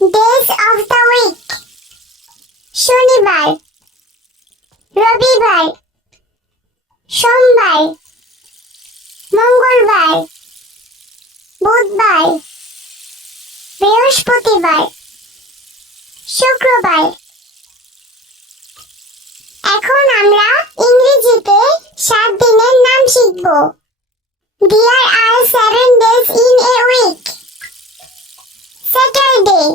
Days of the week. শনিবার, রবিবার, সোমবার, মঙ্গলবার, বুধবার, বৃহস্পতিবার, শুক্রবার। এখন আমরা ইংরেজিতে 7 দিনের নাম শিখব। There are 7 days in a week. Saturday,